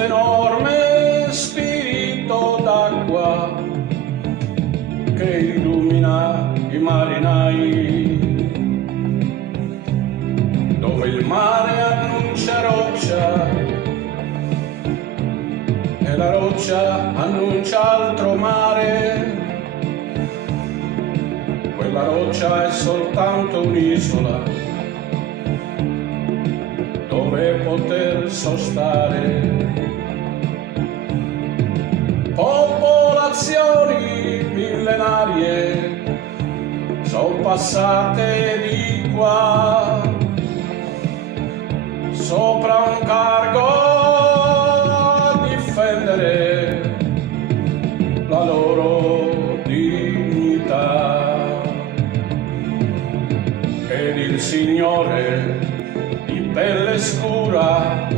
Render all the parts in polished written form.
questo enorme spirito d'acqua che illumina i marinai, dove il mare annuncia roccia e la roccia annuncia altro mare. Quella roccia è soltanto un'isola dove poter sostare. Popolazioni millenarie son passate di qua sopra un cargo a difendere la loro dignità. Ed il Signore di pelle scura,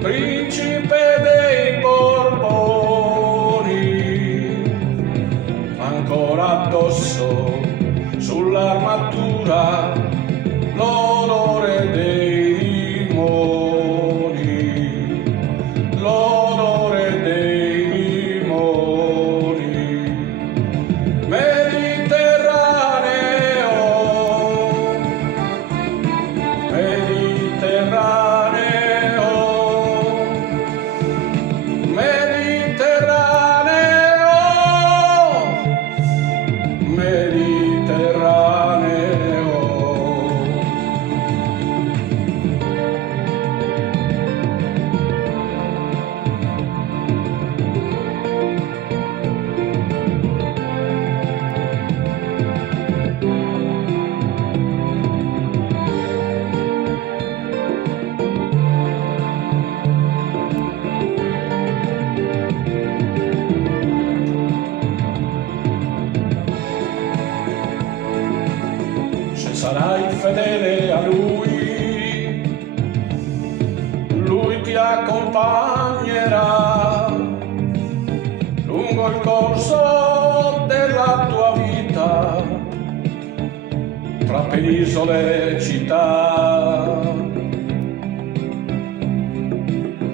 principe dei Borboni, ancora addosso sull'armatura l'odore dei limoni, l'odore dei limoni. Mediterraneo, Mediterraneo, Mediterraneo, Mediterraneo. Se sarai fedele a lui ti accompagnerà lungo il corso della tua vita, tra penisole e città,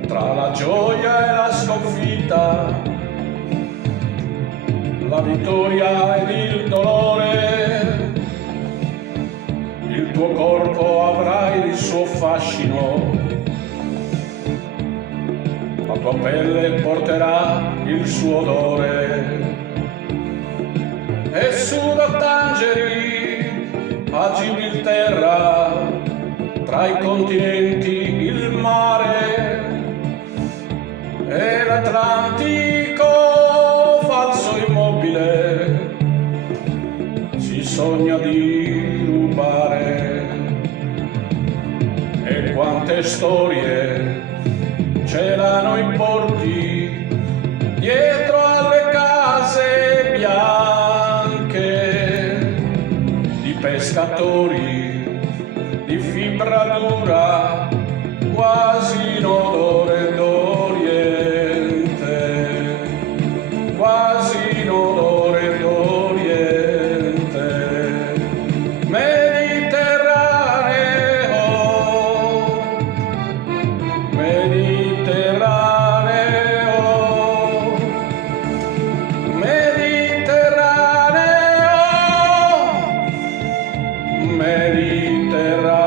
tra la gioia e la sconfitta, la vittoria ed il dolore. Il tuo corpo avrà il suo fascino, la tua pelle porterà il suo odore. E su da Tangeri a Gibilterra, tra i continenti il mare e l'Atlantico falso immobile si sogna di rubare. E quante storie celano i porti dietro alle case bianche di pescatori di fibra dura, quasi in odore d'Oriente, quasi in odore d'Oriente. Mediterraneo, Mediterraneo, Mediterraneo, Mediterraneo.